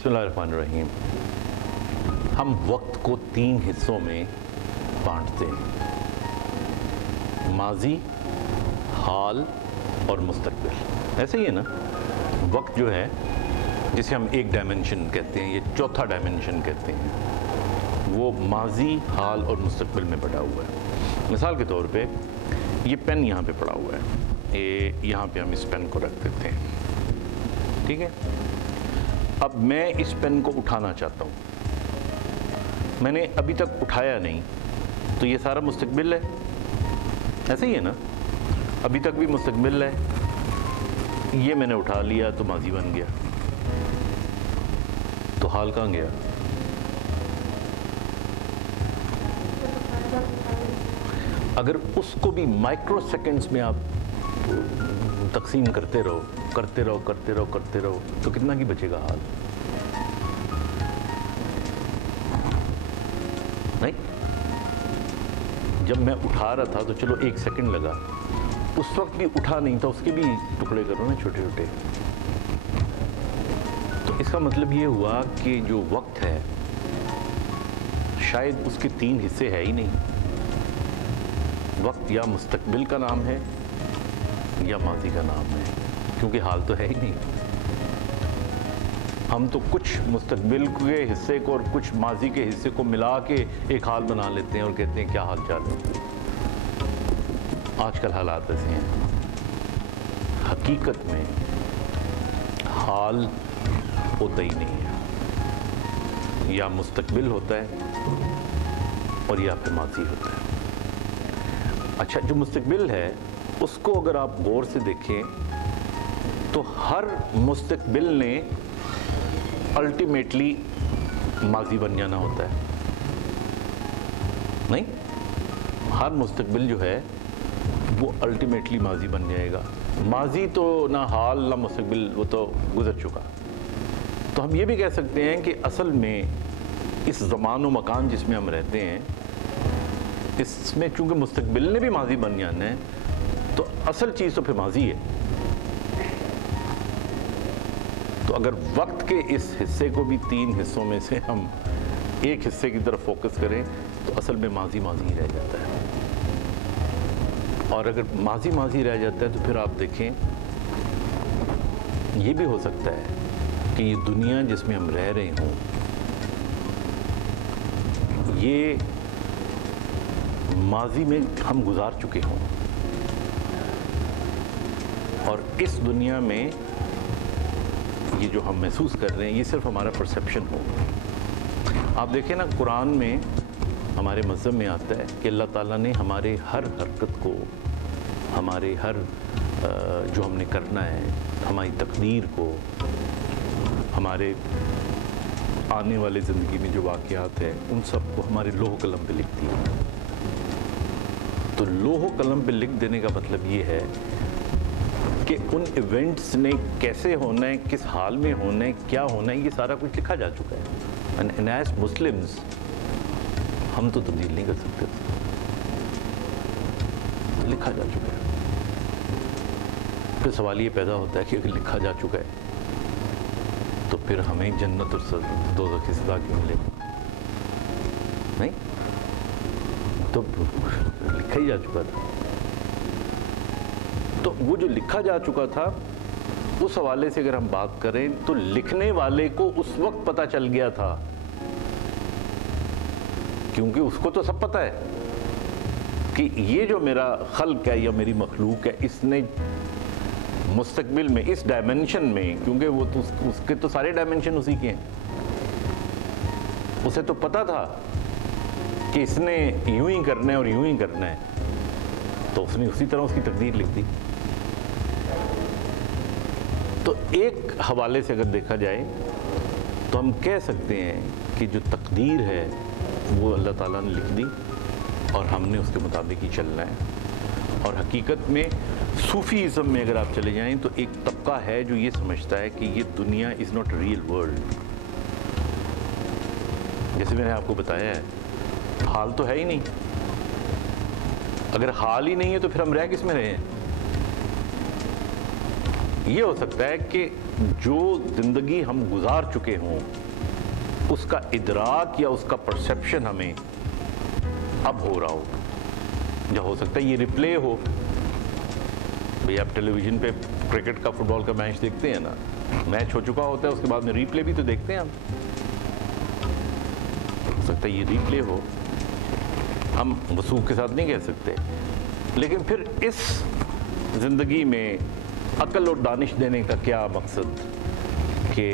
बिस्मिल्लाहिर्रहमानिर्रहीम। हम वक्त को 3 हिस्सों में बांटते हैं, माजी, हाल और मुस्तकबिल। ऐसे ही है ना, वक्त जो है जिसे हम एक डायमेंशन कहते हैं, ये चौथा डायमेंशन कहते हैं, वो माजी, हाल और मुस्तकबिल में बटा हुआ है। मिसाल के तौर पे ये पेन यहाँ पे पड़ा हुआ है, ये यहाँ पे हम इस पेन को रख देते हैं, ठीक है। अब मैं इस पेन को उठाना चाहता हूँ, मैंने अभी तक उठाया नहीं, तो ये सारा मुस्तकबिल है। ऐसे ही है ना, अभी तक भी मुस्तकबिल है, ये मैंने उठा लिया तो माजी बन गया, तो हाल कहाँ गया? अगर उसको भी माइक्रो सेकंड्स में आप तकसीम करते रहो तो कितना की बचेगा हाल? नहीं, जब मैं उठा रहा था तो चलो 1 सेकंड लगा, उस वक्त भी उठा नहीं था, उसके भी टुकड़े करो ना छोटे छोटे। तो इसका मतलब ये हुआ कि जो वक्त है शायद उसके 3 हिस्से है ही नहीं। वक्त या मुस्तकबिल का नाम है या माजी का नाम है, क्योंकि हाल तो है ही नहीं। हम तो कुछ मुस्तकबिल के हिस्से को और कुछ माजी के हिस्से को मिला के एक हाल बना लेते हैं और कहते हैं क्या हाल चाल है। आजकल हालात ऐसे हैं। हकीकत में हाल होता ही नहीं है, या मुस्तकबिल होता है और या फिर माजी होता है। अच्छा, जो मुस्तकबिल है उसको अगर आप गौर से देखें तो हर मुस्तकबिल ने अल्टीमेटली माजी बन जाना होता है। नहीं, हर मुस्तकबिल जो है वो अल्टीमेटली माजी बन जाएगा। माजी तो ना हाल ना मुस्तकबिल, वो तो गुजर चुका। तो हम ये भी कह सकते हैं कि असल में इस ज़मान व मकान जिसमें हम रहते हैं, इसमें चूँकि मुस्तकबिल ने भी माजी बन जाना है, तो असल चीज़ तो फिर माजी है। तो अगर वक्त के इस हिस्से को भी 3 हिस्सों में से हम एक हिस्से की तरफ फोकस करें तो असल में माजी माजी ही रह जाता है। और अगर माजी माजी रह जाता है तो फिर आप देखें, ये भी हो सकता है कि ये दुनिया जिसमें हम रह रहे हों, ये माजी में हम गुजार चुके हों और इस दुनिया में ये जो हम महसूस कर रहे हैं ये सिर्फ हमारा परसेप्शन हो। आप देखें ना, कुरान में हमारे मज़हब में आता है कि अल्लाह ताला ने हमारे हर हरकत को, हमारे हर जो हमने करना है, हमारी तकदीर को, हमारे आने वाले ज़िंदगी में जो वाक़यात हैं उन सब को हमारे लोह कलम पे लिख दिया। तो लोह कलम पे लिख देने का मतलब ये है कि उन इवेंट्स ने कैसे होना है, किस हाल में होना है, क्या होना है, ये सारा कुछ लिखा जा चुका है। एंड एज मुस्लिम्स हम तो तब्दील नहीं कर सकते, तो लिखा जा चुका है। फिर सवाल ये पैदा होता है कि अगर लिखा जा चुका है तो फिर हमें जन्नत और दोज़ख की सज़ा क्यों मिले? नहीं, तो लिखा ही जा चुका था। तो वो जो लिखा जा चुका था उस हवाले से अगर हम बात करें तो लिखने वाले को उस वक्त पता चल गया था, क्योंकि उसको तो सब पता है कि ये जो मेरा खल्क है या मेरी मखलूक है, इसने मुस्तकबिल में इस डायमेंशन में, क्योंकि वो तो उसके तो सारे डायमेंशन उसी के हैं, उसे तो पता था कि इसने यूं ही करना है और यूं ही करना है, तो उसने उसी तरह उसकी तकदीर लिख दी। तो एक हवाले से अगर देखा जाए तो हम कह सकते हैं कि जो तकदीर है वो अल्लाह ताला ने लिख दी और हमने उसके मुताबिक ही चलना है। और हकीकत में सूफीज़म में अगर आप चले जाएं तो एक तबका है जो ये समझता है कि ये दुनिया इज़ नॉट रियल वर्ल्ड। जैसे मैंने आपको बताया है, हाल तो है ही नहीं। अगर हाल ही नहीं है तो फिर हम रह किस में रहे हैं? یہ ہو سکتا ہے کہ جو زندگی ہم گزار چکے ہوں اس کا ادراک یا اس کا پرسیپشن ہمیں اب ہو رہا ہو، یا ہو سکتا ہے یہ ریپلے ہو. بھئی آپ ٹیلی ویژن پہ کرکٹ کا، فٹ بال کا میچ دیکھتے ہیں نا، میچ ہو چکا ہوتا ہے، اس کے بعد میں ریپلے بھی تو دیکھتے ہیں ہم. ہو سکتا ہے یہ ریپلے ہو، ہم وثوق کے ساتھ نہیں کہہ سکتے. لیکن پھر اس زندگی میں عقل اور دانش دینے کا کیا مقصد کہ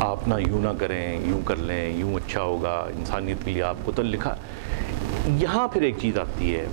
آپ نہ یوں نہ کریں، یوں کر لیں، یوں اچھا ہوگا، انسانیت کے لیے آپ کو تو لکھا. یہاں پھر ایک چیز آتی ہے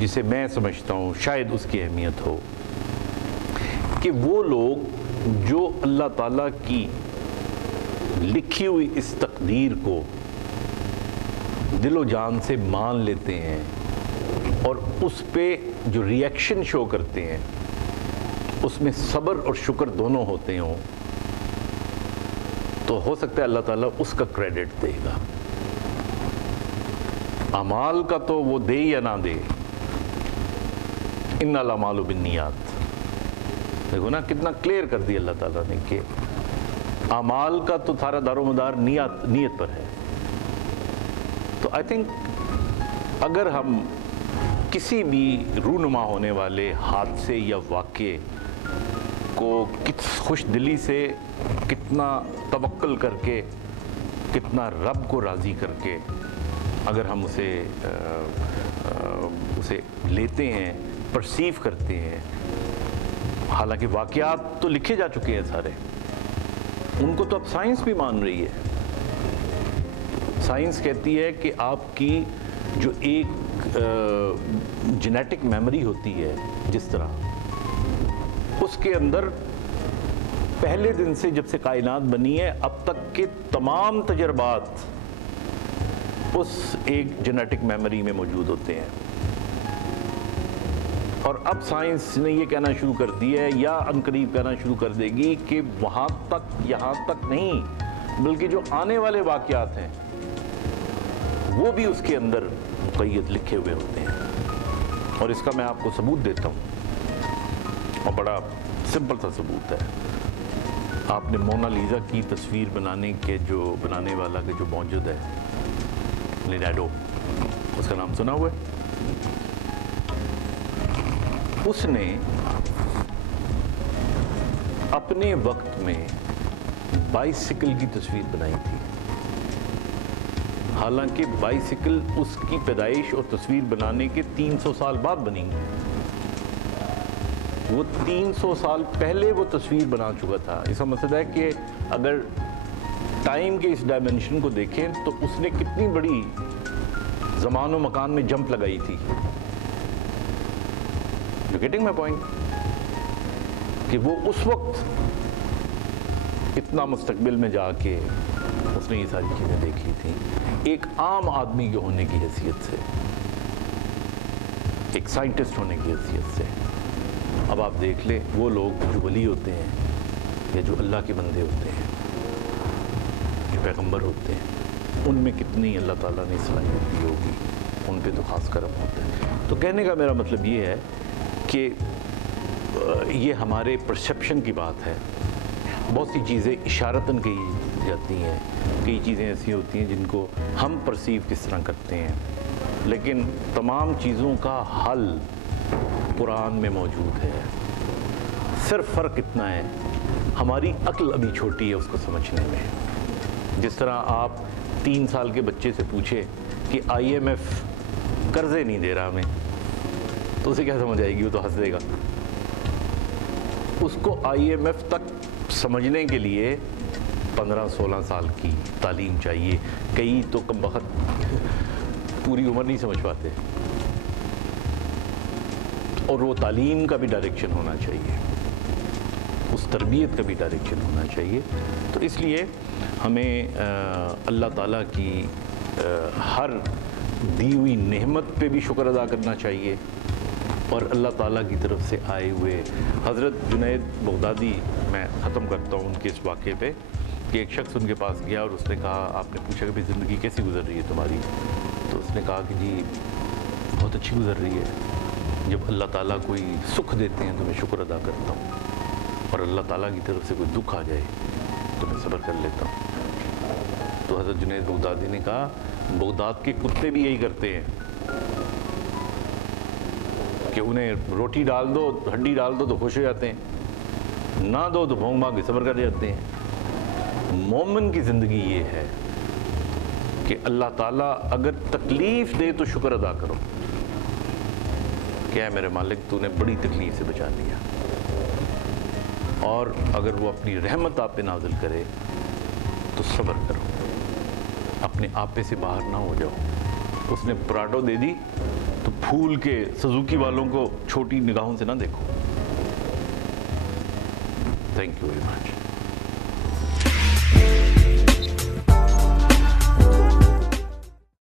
جسے میں سمجھتا ہوں شاید اس کی اہمیت ہو، کہ وہ لوگ جو اللہ تعالیٰ کی لکھی ہوئی اس تقدیر کو دل و جان سے مان لیتے ہیں اور اس پہ جو ری ایکشن شو کرتے ہیں اس میں صبر اور شکر دونوں ہوتے ہوں، تو ہو سکتا ہے اللہ تعالیٰ اس کا کریڈٹ دے گا. اعمال کا تو وہ دے یا نہ دے، ان الاعمال بالنیات. دیکھو نا کتنا کلیئر کر دیا اللہ تعالیٰ نے کہ اعمال کا تو سارا دار و مدار نیت پر ہے. تو آئی تھنک اگر ہم کسی بھی رونما ہونے والے حادثے یا واقعے کو خوش دلی سے، کتنا توکل کر کے، کتنا رب کو راضی کر کے اگر ہم اسے لیتے ہیں، پرسیو کرتے ہیں، حالانکہ واقعات تو لکھے جا چکے ہیں سارے، ان کو تو اب سائنس بھی مان رہی ہے. سائنس کہتی ہے کہ آپ کی جو ایک جینیٹک میموری ہوتی ہے، جس طرح اس کے اندر پہلے دن سے جب سے کائنات بنی ہے اب تک کے تمام تجربات اس ایک جینیٹک میموری میں موجود ہوتے ہیں. اور اب سائنس نے یہ کہنا شروع کر دیا ہے، یا عنقریب کہنا شروع کر دے گی، کہ وہاں تک، یہاں تک نہیں، بلکہ جو آنے والے واقعات ہیں وہ بھی اس کے اندر مقید لکھے ہوئے ہوتے ہیں. اور اس کا میں آپ کو ثبوت دیتا ہوں، اور بڑا سمپل سا ثبوت ہے. آپ نے مونا لیزا کی تصویر بنانے والا کے جو موجود ہے، لینارڈو، اس کا نام سنا ہوا ہے؟ اس نے اپنے وقت میں بائسیکل کی تصویر بنائی تھی. حالانکہ بائسیکل اس کی پیدائش اور تصویر بنانے کے 300 سال بعد بنی. وہ 300 سال پہلے وہ تصویر بنا چکا تھا. اس کا مقصد ہے کہ اگر ٹائم کے اس ڈائمنشن کو دیکھیں تو اس نے کتنی بڑی زمان و مکان میں جمپ لگائی تھی. You getting my point? کہ وہ اس وقت اتنا مستقبل میں جا کے اس نے یہ ساری چیزیں دیکھی تھیں، ایک عام آدمی کے ہونے کی حیثیت سے، ایک سائنٹسٹ ہونے کی حیثیت سے. اب آپ دیکھ لیں وہ لوگ جو ولی ہوتے ہیں یا جو اللہ کے بندے ہوتے ہیں، جو پیغمبر ہوتے ہیں، ان میں کتنی اللہ تعالیٰ نے صلاحیت دی ہوگی، ان پہ تو خاص کرم ہوتا ہے. تو کہنے کا میرا مطلب یہ ہے کہ یہ ہمارے پرسیپشن کی بات ہے. بہت سی چیزیں اشارتاً کہی جاتی ہیں، کئی چیزیں ایسی ہوتی ہیں جن کو ہم پرسیو کس طرح کرتے ہیں، لیکن تمام چیزوں کا حل قرآن میں موجود ہے. صرف فرق اتنا ہے، ہماری عقل ابھی چھوٹی ہے اس کو سمجھنے میں. جس طرح آپ 3 سال کے بچے سے پوچھے کہ IMF قرضے نہیں دے رہا ہمیں، تو اسے کیا سمجھ آئے گی؟ وہ تو ہنس دے گا. اس کو IMF تک سمجھنے کے لیے 15-16 سال کی تعلیم چاہیے. کئی تو کم وقت پوری عمر نہیں سمجھ پاتے. اور وہ تعلیم کا بھی ڈائریکشن ہونا چاہیے، اس تربیت کا بھی ڈائریکشن ہونا چاہیے. تو اس لیے ہمیں اللہ تعالیٰ کی ہر دی ہوئی نعمت پہ بھی شکر ادا کرنا چاہیے، اور اللہ تعالیٰ کی طرف سے آئے ہوئے. حضرت جنید بغدادی، میں ختم کرتا ہوں ان کے اس واقعے پہ، کہ ایک شخص ان کے پاس گیا اور اس نے کہا، آپ نے پوچھا کہ بھئی زندگی کیسی گزر رہی ہے تمہاری؟ تو اس نے کہا کہ جی بہت اچھی گزر رہی ہے، जब अल्लाह ताला कोई सुख देते हैं तो मैं शुक्र अदा करता हूँ, और अल्लाह ताला की तरफ से कोई दुख आ जाए तो मैं सब्र कर लेता हूँ। तो हज़रत जुनैद बगदादी ने कहा, बगदाद के कुत्ते भी यही करते हैं कि उन्हें रोटी डाल दो, हड्डी डाल दो तो खुश हो जाते हैं, ना दो तो भौंक भाग के सब्र कर जाते हैं। मोमिन की ज़िंदगी ये है कि अल्लाह ताला अगर तकलीफ़ दे तो शुक्र अदा करो, क्या है मेरे मालिक तूने बड़ी तकलीफ़ से बचा लिया, और अगर वो अपनी रहमत आप पे नाजिल करे तो सब्र करो, अपने आपे से बाहर ना हो जाओ। उसने पराठो दे दी तो फूल के सुजुकी वालों को छोटी निगाहों से ना देखो। Thank you very much.